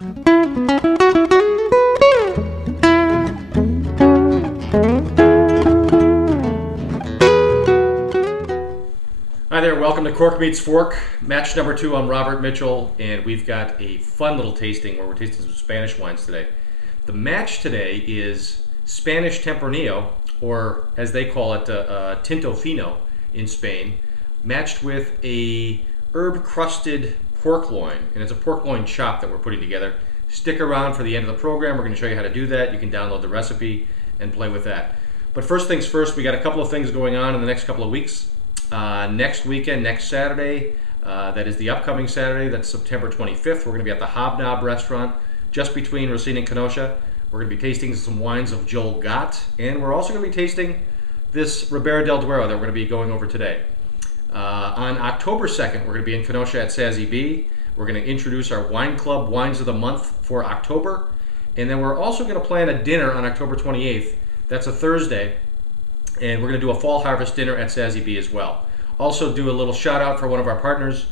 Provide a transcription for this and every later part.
Hi there, welcome to Cork Meets Fork, match number 2. I'm Robert Mitchell, and we've got a fun little tasting where we're tasting some Spanish wines today. The match today is Spanish Tempranillo, or as they call it, Tinto Fino in Spain, matched with a herb-crusted pork loin, and it's a pork loin chop that we're putting together. Stick around for the end of the program. We're going to show you how to do that. You can download the recipe and play with that. But first things first, we got a couple of things going on in the next couple of weeks. Next weekend, next Saturday, that is the upcoming Saturday, that's September 25th, we're going to be at the Hobnob restaurant just between Racine and Kenosha. We're going to be tasting some wines of Joel Gott, and we're also going to be tasting this Ribera del Duero that we're going to be going over today. On October 2nd, we're going to be in Kenosha at Sassy B. We're going to introduce our Wine Club Wines of the Month for October, and then we're also going to plan a dinner on October 28th. That's a Thursday. And we're going to do a fall harvest dinner at Sassy B as well. Also do a little shout out for one of our partners,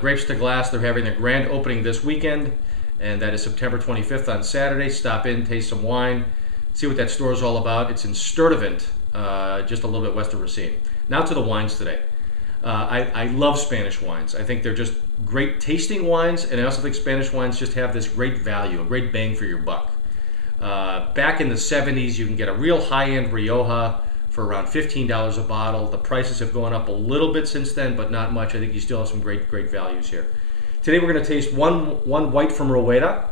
Grapes to Glass. They're having their grand opening this weekend, and that is September 25th on Saturday. Stop in, taste some wine, see what that store is all about. It's in Sturtevant, just a little bit west of Racine. Now to the wines today. I love Spanish wines. I think they're just great tasting wines, and I also think Spanish wines just have this great value, a great bang for your buck. Back in the 70s, you can get a real high-end Rioja for around $15 a bottle. The prices have gone up a little bit since then, but not much. I think you still have some great values here. Today we're going to taste one white from Rueda,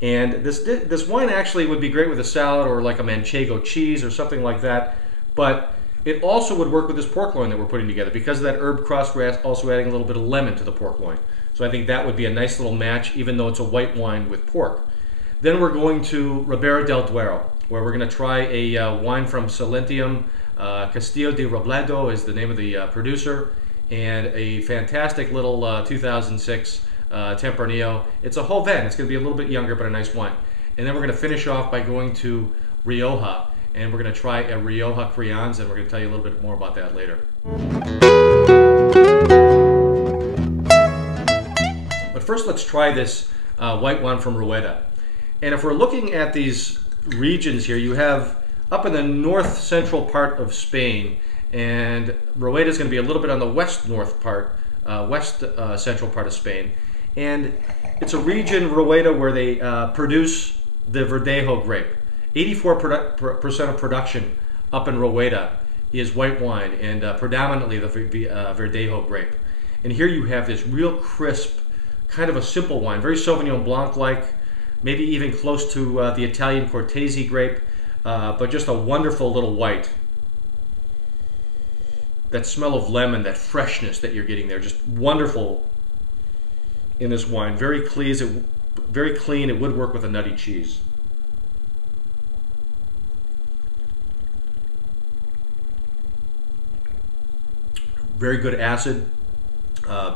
and this wine actually would be great with a salad or like a manchego cheese or something like that, but it also would work with this pork loin that we're putting together. Because of that herb crust, we're also adding a little bit of lemon to the pork loin. So I think that would be a nice little match, even though it's a white wine with pork. Then we're going to Ribera del Duero, where we're going to try a wine from Silentium. Castillo de Robledo is the name of the producer, and a fantastic little 2006 Tempranillo. It's a Joven. It's going to be a little bit younger, but a nice wine. And then we're going to finish off by going to Rioja, and we're going to try a Rioja Crianza, and we're going to tell you a little bit more about that later. But first, let's try this white wine from Rueda. And if we're looking at these regions here, you have up in the north central part of Spain, and Rueda is going to be a little bit on the west central part of Spain, and it's a region, Rueda, where they produce the Verdejo grape. 84% of production up in Rueda is white wine, and predominantly the Verdejo grape. And here you have this real crisp, kind of a simple wine, very Sauvignon Blanc-like, maybe even close to the Italian Cortese grape, but just a wonderful little white. That smell of lemon, that freshness that you're getting there, just wonderful in this wine. Very clean. It would work with a nutty cheese. Very good acid,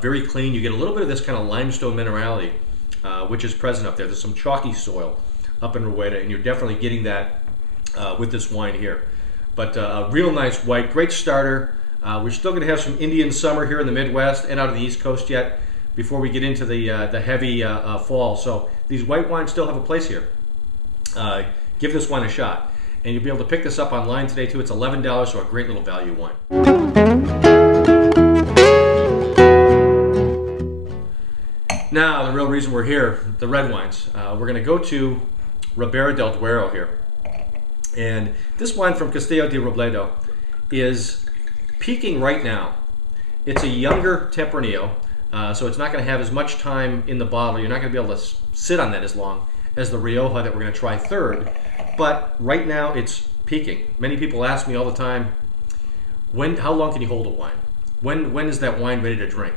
very clean. You get a little bit of this kind of limestone minerality, which is present up there. There's some chalky soil up in Rueda, and you're definitely getting that with this wine here. But a real nice white, great starter. We're still going to have some Indian summer here in the Midwest and out of the East Coast yet before we get into the heavy fall. So these white wines still have a place here. Give this wine a shot. And you'll be able to pick this up online today too. It's $11, so a great little value wine. Now, the real reason we're here, the red wines. We're going to go to Ribera del Duero here. And this wine from Castillo de Robledo is peaking right now. It's a younger Tempranillo, so it's not going to have as much time in the bottle. You're not going to be able to sit on that as long as the Rioja that we're going to try third. But right now, it's peaking. Many people ask me all the time, how long can you hold a wine? When is that wine ready to drink?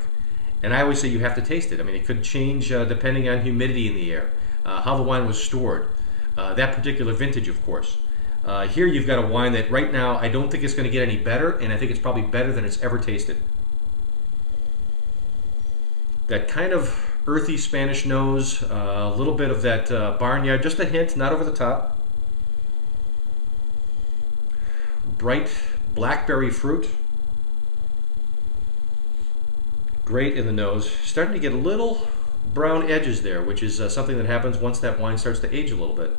And I always say you have to taste it. I mean, it could change depending on humidity in the air, how the wine was stored, that particular vintage, of course. Here you've got a wine that right now I don't think it's going to get any better, and I think it's probably better than it's ever tasted. That kind of earthy Spanish nose, a little bit of that barnyard, just a hint, not over the top. Bright blackberry fruit. Great in the nose. Starting to get a little brown edges there, which is something that happens once that wine starts to age a little bit.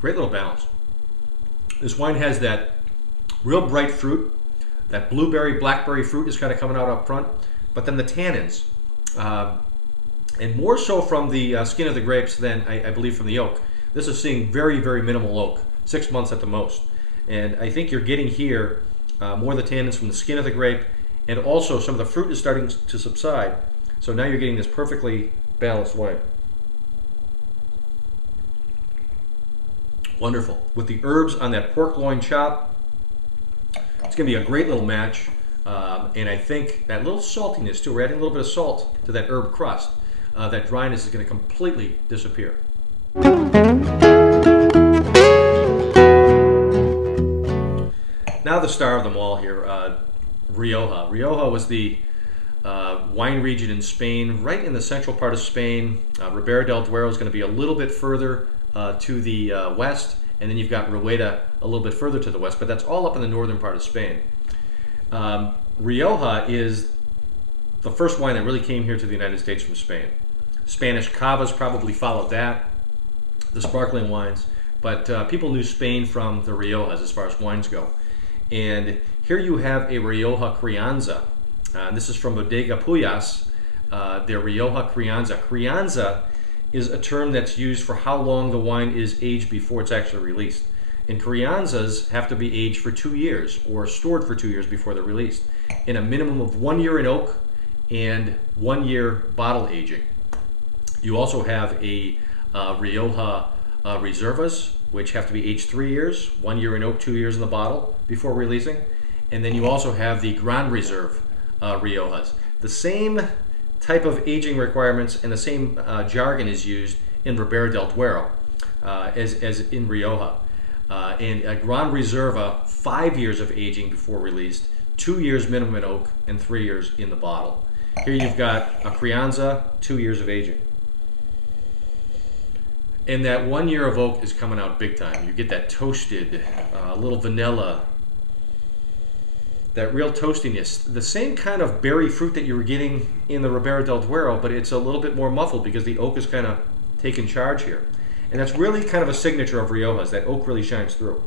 Great little balance. This wine has that real bright fruit. That blueberry, blackberry fruit is kind of coming out up front, but then the tannins, and more so from the skin of the grapes than I believe from the oak. This is seeing very, very minimal oak, 6 months at the most. And I think you're getting here more of the tannins from the skin of the grape, and also some of the fruit is starting to subside. So now you're getting this perfectly balanced wine. Wonderful. With the herbs on that pork loin chop, it's going to be a great little match. And I think that little saltiness too, we're adding a little bit of salt to that herb crust. That dryness is going to completely disappear. Now the star of them all here, Rioja. Rioja was the wine region in Spain, right in the central part of Spain. Ribera del Duero is going to be a little bit further to the west, and then you've got Rueda a little bit further to the west, but that's all up in the northern part of Spain. Rioja is the first wine that really came here to the United States from Spain. Spanish cavas probably followed that, the sparkling wines, but people knew Spain from the Riojas as far as wines go. And here you have a Rioja Crianza. This is from Bodega Puyas, their Rioja Crianza. Crianza is a term that's used for how long the wine is aged before it's actually released. And Crianzas have to be aged for 2 years or stored for 2 years before they're released, in a minimum of 1 year in oak and 1 year bottle aging. You also have a Rioja Reservas, which have to be aged 3 years, 1 year in oak, 2 years in the bottle before releasing. And then you also have the Grand Reserve Riojas. The same type of aging requirements and the same jargon is used in Ribera del Duero as in Rioja. And a Grand Reserva, 5 years of aging before released, 2 years minimum in oak, and 3 years in the bottle. Here you've got a Crianza, 2 years of aging. And that 1 year of oak is coming out big time. You get that toasted, little vanilla, that real toastiness. The same kind of berry fruit that you were getting in the Ribera del Duero, but it's a little bit more muffled because the oak is kind of taking charge here. And that's really kind of a signature of Riojas. That oak really shines through.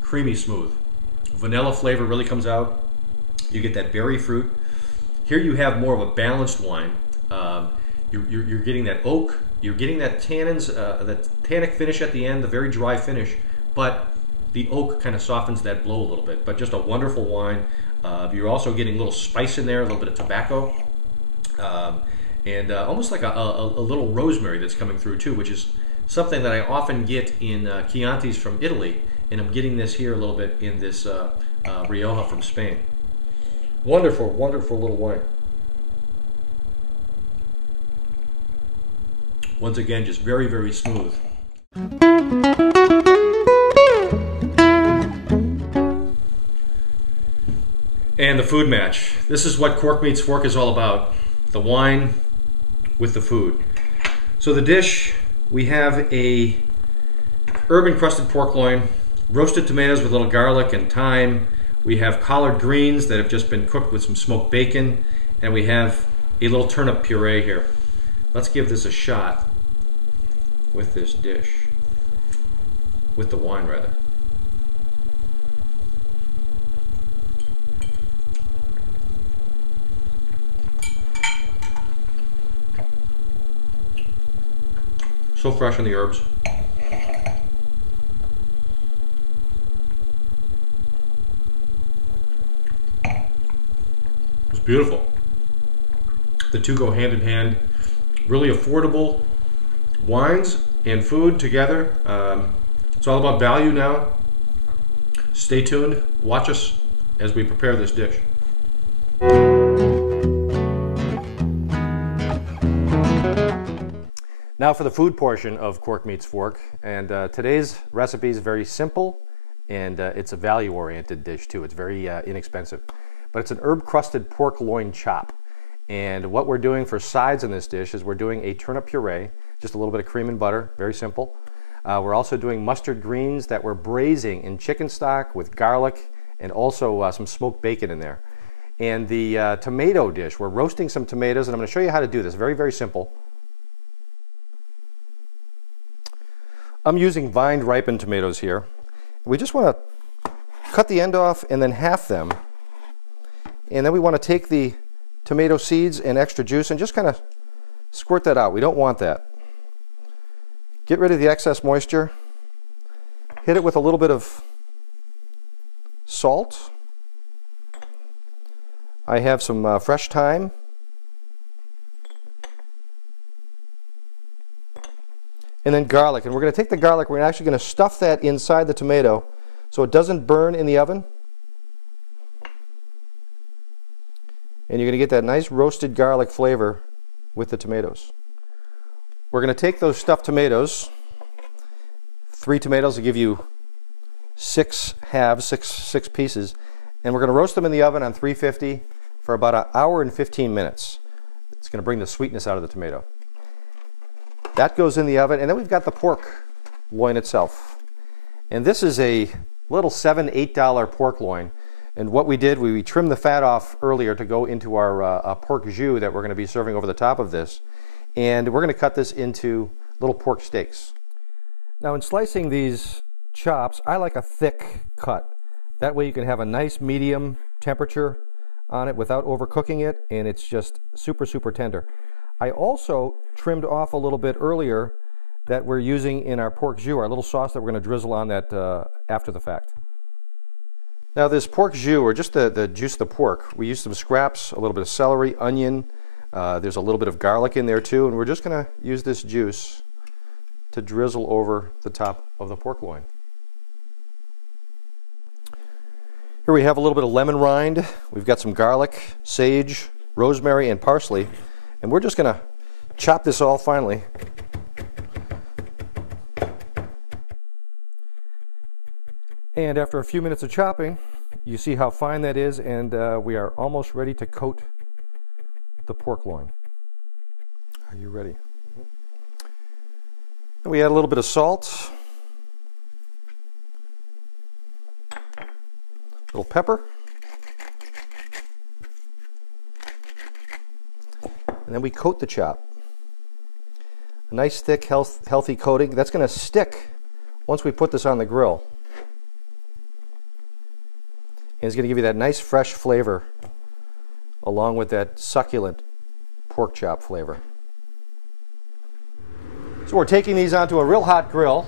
Creamy smooth. Vanilla flavor really comes out. You get that berry fruit. Here you have more of a balanced wine. You're getting that oak. You're getting that tannins, that tannic finish at the end, the very dry finish, but the oak kind of softens that blow a little bit. But just a wonderful wine. You're also getting a little spice in there, a little bit of tobacco, and almost like a little rosemary that's coming through too, which is something that I often get in Chiantis from Italy, and I'm getting this here a little bit in this Rioja from Spain. Wonderful, wonderful little wine. Once again, just very, very smooth. And the food match. This is what Cork Meets Fork is all about. The wine with the food. So the dish, we have a herb encrusted pork loin, roasted tomatoes with a little garlic and thyme. We have collard greens that have just been cooked with some smoked bacon, and we have a little turnip puree here. Let's give this a shot with this dish, with the wine rather. So fresh on the herbs. It's beautiful. The two go hand in hand. Really affordable wines and food together. It's all about value now. Stay tuned. Watch us as we prepare this dish. Now for the food portion of Cork Meets Fork, and today's recipe is very simple, and it's a value-oriented dish too. It's very inexpensive, but it's an herb-crusted pork loin chop, And what we're doing for sides in this dish is we're doing a turnip puree, just a little bit of cream and butter, very simple. We're also doing mustard greens that we're braising in chicken stock with garlic and also some smoked bacon in there. And the tomato dish, we're roasting some tomatoes, and I'm going to show you how to do this. Very, very simple. I'm using vined ripened tomatoes here. We just want to cut the end off and then half them. And then we want to take the tomato seeds and extra juice and just kind of squirt that out. We don't want that. Get rid of the excess moisture. Hit it with a little bit of salt. I have some fresh thyme. And then garlic. And we're going to take the garlic, we're actually going to stuff that inside the tomato so it doesn't burn in the oven. And you're going to get that nice roasted garlic flavor with the tomatoes. We're going to take those stuffed tomatoes, 3 tomatoes will give you 6 halves, six pieces, and we're going to roast them in the oven on 350 for about 1 hour and 15 minutes. It's going to bring the sweetness out of the tomato. That goes in the oven, and then we've got the pork loin itself. And this is a little $7, $8 pork loin. And what we did, we trimmed the fat off earlier to go into our pork jus that we're going to be serving over the top of this. And we're going to cut this into little pork steaks. Now in slicing these chops, I like a thick cut. That way you can have a nice medium temperature on it without overcooking it, and it's just super, super tender. I also trimmed off a little bit earlier that we're using in our pork jus, our little sauce that we're going to drizzle on that after the fact. Now this pork jus, or just the juice of the pork, we use some scraps, a little bit of celery, onion, there's a little bit of garlic in there too, and we're just going to use this juice to drizzle over the top of the pork loin. Here we have a little bit of lemon rind, we've got some garlic, sage, rosemary, and parsley, and we're just going to chop this all finely. And after a few minutes of chopping, you see how fine that is, and we are almost ready to coat the pork loin. Are you ready? And we add a little bit of salt, a little pepper, and then we coat the chop. A nice thick, healthy coating. That's going to stick once we put this on the grill. And it's going to give you that nice fresh flavor along with that succulent pork chop flavor. So we're taking these onto a real hot grill.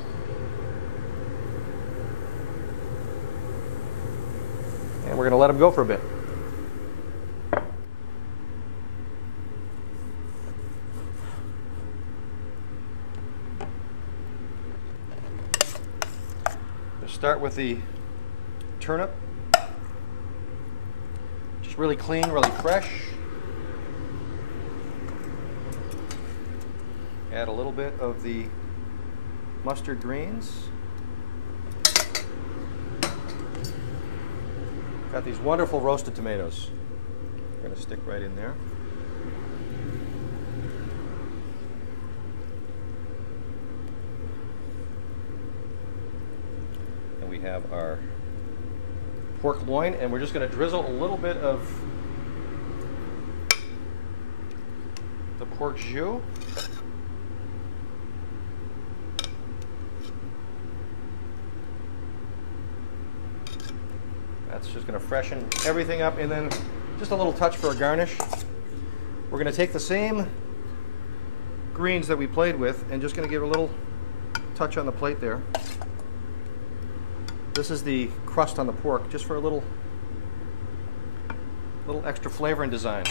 And we're going to let them go for a bit. We'll start with the turnip. Just really clean, really fresh. Add a little bit of the mustard greens. Got these wonderful roasted tomatoes. We're going to stick right in there. And we have our pork loin, and we're just going to drizzle a little bit of the pork jus. That's just going to freshen everything up, and then just a little touch for a garnish. We're going to take the same greens that we played with and just going to give a little touch on the plate there. This is the crust on the pork, just for a little extra flavor and design.